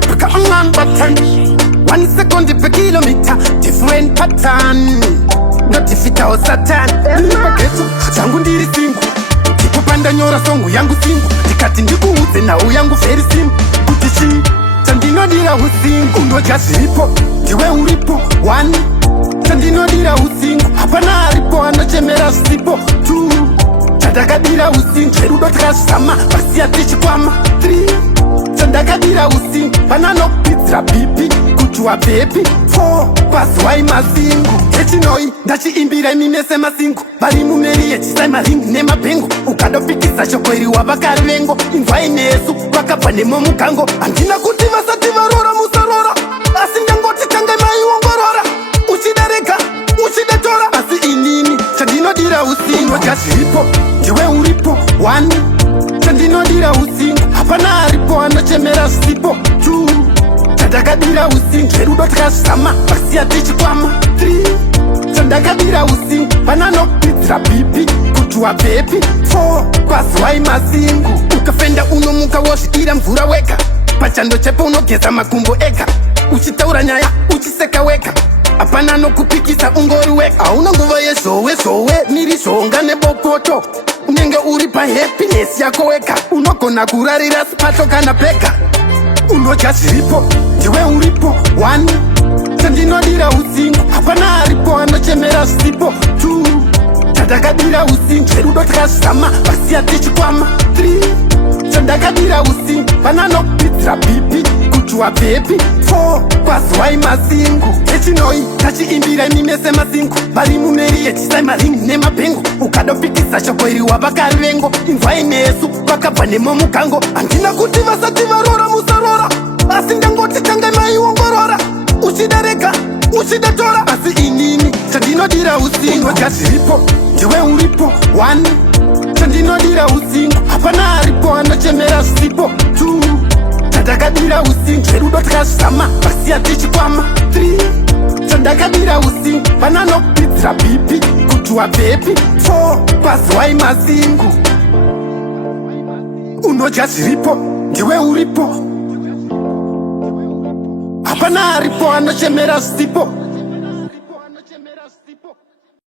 pika on button. 1 second per kilometer, different pattern. Notifika o satan. Nipa ketu, changu ndiri singu. Kikupanda nyora songu yangu singu. Tikati ndiku uze na uyangu very simple. Kutishi, chandino dira usingu. Undo jasipo, jiwe uripo. 1, chandino dira usingu. Hapana aripo, anochemera sipo. 2, chandakadira usingu. Cherudo takashama, basi atichi kwama. 3, chandakadira usingu. Banano pizza bibi, kuchua baby. 4, paswai mazingu. Echinoi, ndachi imbira imimese mazingu. Bari mumeri echisai maringu nema pengu. Ukadopikisa shokweri wabakari vengo. Inzwa inesu, wakapa nemo mukango. Andina kuti vasati varora musarora. Asingangoti changai mai wongorora. Uchidareka, uchidatora. Asi inini, chandino dira usingo. Jasipo, jiwe uripo. 1, chandino dira usingo. Hapana aripo, anochemera sipo. 2, chandakadira usingo. Cherudo takashama, basi atichi kwama. 3, chandakadira usingo. Banano pizza bibi, kuchua baby. 4, paswai mazingu. Ukafenda unomuka woshikira mvura weka. Pachando chepe unogeza makumbo eka. Uchitaura nyaya, uchiseka weka. Apana no kupikisa ungori weka. Auna nguva ye showe nirishonga nebopoto. Unenge uripa happiness yako weka. Unokona kurarira sipato kana peka. Unojashiripo, jiwe uripo. 1, chandino dira usingu. Hapana aripo, anochemera sipo. 2, chandakadira usingu. Cherudo takashama, basi atichi kwama. 3, chandakadira usingu. Banano pizza bibi, kuchua baby. 4, paswai mazingu. Echinoi, tachi imbira imimese mazingu. Bari mumeri echisai maringu nema pengu. Ukadopikisa shokweri wabakari vengo. Inzwa inesu, wakapa nemo mukango. Andina kuti vasati varora musarora. Asingangoti changai mai wongorora. Uchidareka, uchidatora. Asi inini, chandino dira usingo. Jasipo, jiwe uripo. 1, chandino dira usingo. Hapana aripo, anochemera sipo. 2, chandakadira usingo. Cherudo takashama, basi atichi kwama. 3, chandakadira usingo. Banano pizza bibi, kuchua baby. 4, paswai mazingu. Unojashiripo, jiwe uripo. Hapana aripo, anochemera sipo.